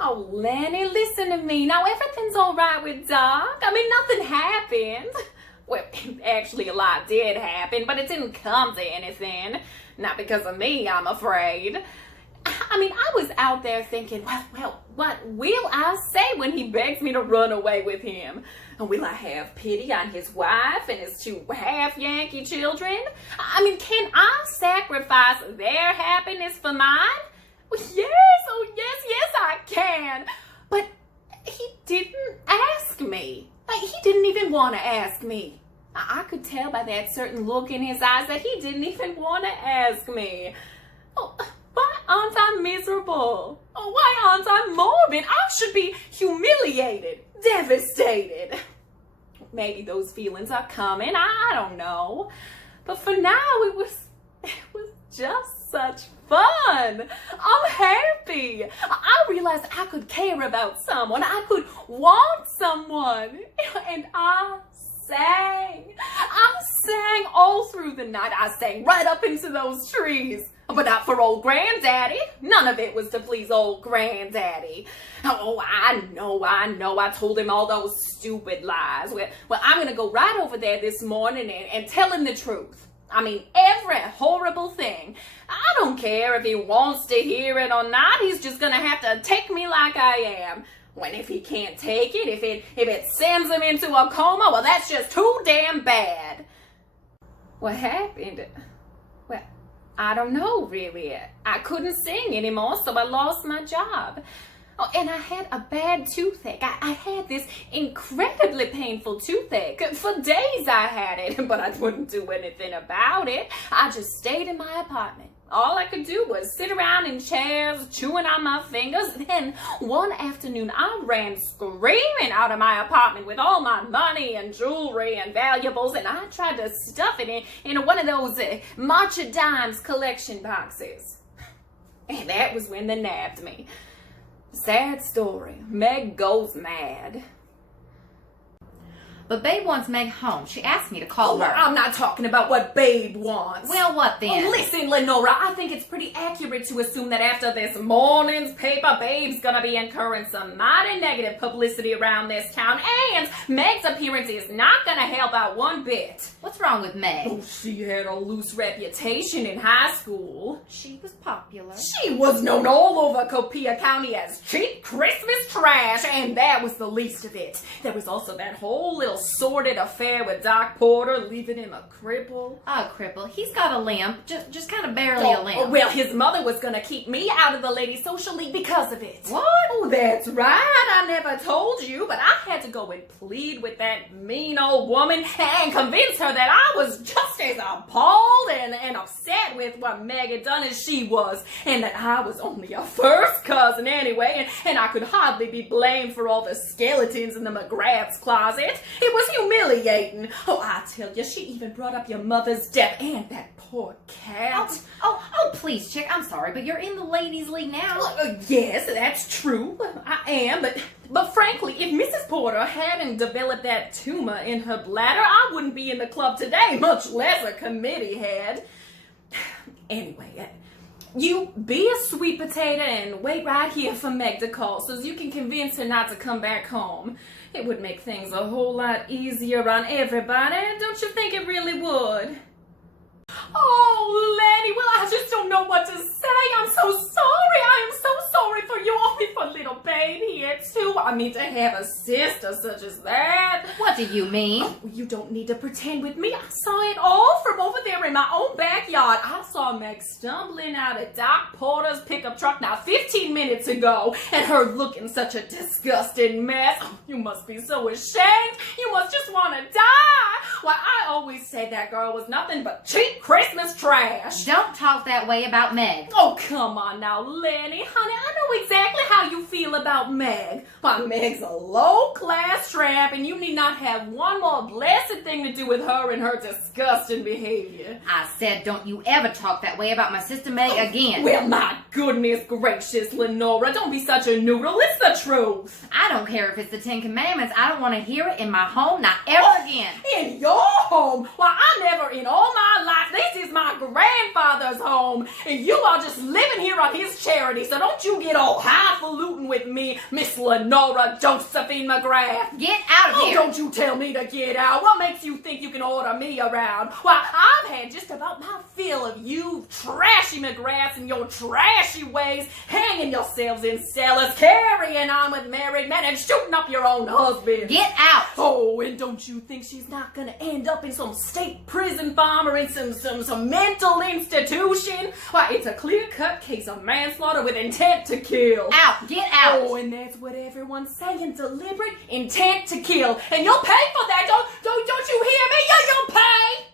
Oh, Lenny, listen to me. Now, everything's all right with Doc. I mean, nothing happened. Well, actually, a lot did happen, but it didn't come to anything. Not because of me, I'm afraid. I mean, I was out there thinking, well, what will I say when he begs me to run away with him? Will I have pity on his wife and his two half-Yankee children? I mean, can I sacrifice their happiness for mine? Well, yes, oh yes, I can. But he didn't ask me. He didn't even want to ask me. I could tell by that certain look in his eyes that he didn't even want to ask me. Oh, why aren't I miserable? Oh, why aren't I morbid? I should be humiliated, devastated. Maybe those feelings are coming. I don't know. But for now, it was just such fun. I'm happy. I realized I could care about someone. I could want someone. And I sang. I sang all through the night. I sang right up into those trees. But not for old granddaddy. None of it was to please old granddaddy. Oh, I know. I told him all those stupid lies. Well, I'm going to go right over there this morning and tell him the truth. I mean, every horrible thing. I don't care if he wants to hear it or not. He's just going to have to take me like I am. When if he can't take it, if it sends him into a coma, well, that's just too damn bad. What happened? Well, I don't know, really. I couldn't sing anymore, so I lost my job. Oh, and I had a bad toothache. I had this incredibly painful toothache. For days I had it, but I wouldn't do anything about it. I just stayed in my apartment. All I could do was sit around in chairs, chewing on my fingers. Then one afternoon, I ran screaming out of my apartment with all my money and jewelry and valuables, and I tried to stuff it in one of those March of Dimes collection boxes. And that was when they nabbed me. Sad story. Meg goes mad. But Babe wants Meg home. She asked me to call her. I'm not talking about what Babe wants. Well, what then? Oh, listen, Lenora, I think it's pretty accurate to assume that after this morning's paper, Babe's gonna be incurring some mighty negative publicity around this town, and Meg's appearance is not gonna help out one bit. What's wrong with Meg? Oh, she had a loose reputation in high school. She was popular. She was known all over Copiah County as cheap Christmas trash, and that was the least of it. There was also that whole little sordid affair with Doc Porter, leaving him a cripple. A cripple? He's got a limp. Just kind of barely a limp. Well, his mother was gonna keep me out of the Ladies' Social League because of it. What? Oh, that's right. I never told you, but I had to go and plead with that mean old woman and convince her that I was just as appalled and upset with what Meg had done as she was, and that I was only a first cousin anyway, and I could hardly be blamed for all the skeletons in the McGrath's closet. It was humiliating. Oh, I tell you, she even brought up your mother's death and that poor cat. Oh, please, Chick. I'm sorry, but you're in the Ladies' League now. Yes, that's true. I am, but frankly, if Mrs. Porter hadn't developed that tumor in her bladder, I wouldn't be in the club today, much less a committee head. Anyway, you be a sweet potato and wait right here for Meg to call so you can convince her not to come back home. It would make things a whole lot easier on everybody, don't you think it really would? Oh, Lenny, well, I just don't know what to say. I'm so sorry. I am so sorry for you, only for little Babe here, too. I mean, to have a sister such as that. What do you mean? Oh, you don't need to pretend with me. I saw it all from over there in my own backyard. I saw Meg stumbling out of Doc Porter's pickup truck now 15 minutes ago, and her looking such a disgusting mess. Oh, you must be so ashamed. You must just want to die. Why, I always said that girl was nothing but cheap Christmas trash. Don't talk that way about Meg. Oh, come on now, Lenny. Honey, I know exactly how you feel about Meg. Why, Meg's a low-class tramp, and you need not have one more blessed thing to do with her and her disgusting behavior. I said don't you ever talk that way about my sister Meg again. Well, my goodness gracious, Lenora, don't be such a noodle. It's the truth. I don't care if it's the Ten Commandments. I don't want to hear it in my home, not ever again. In your home? Why, I never in all my life. This is my grandfather's home, and you are just living here on his charity, so don't you get all highfalutin with with me, Miss Lenora Josephine McGrath. Get out of Oh, here. don't you tell me to get out. What makes you think you can order me around? Why, I've had just about my fill of you trashy McGraths and your trashy ways, hanging yourselves in cellars, carrying on with married men, and shooting up your own husband. Get out. Oh, and don't you think she's not gonna end up in some state prison farm or in some mental institution? Why, it's a clear-cut case of manslaughter with intent to kill. Out. Get out. Oh, and that's what everyone's saying, deliberate intent to kill. And you'll pay for that, don't you hear me? You'll pay!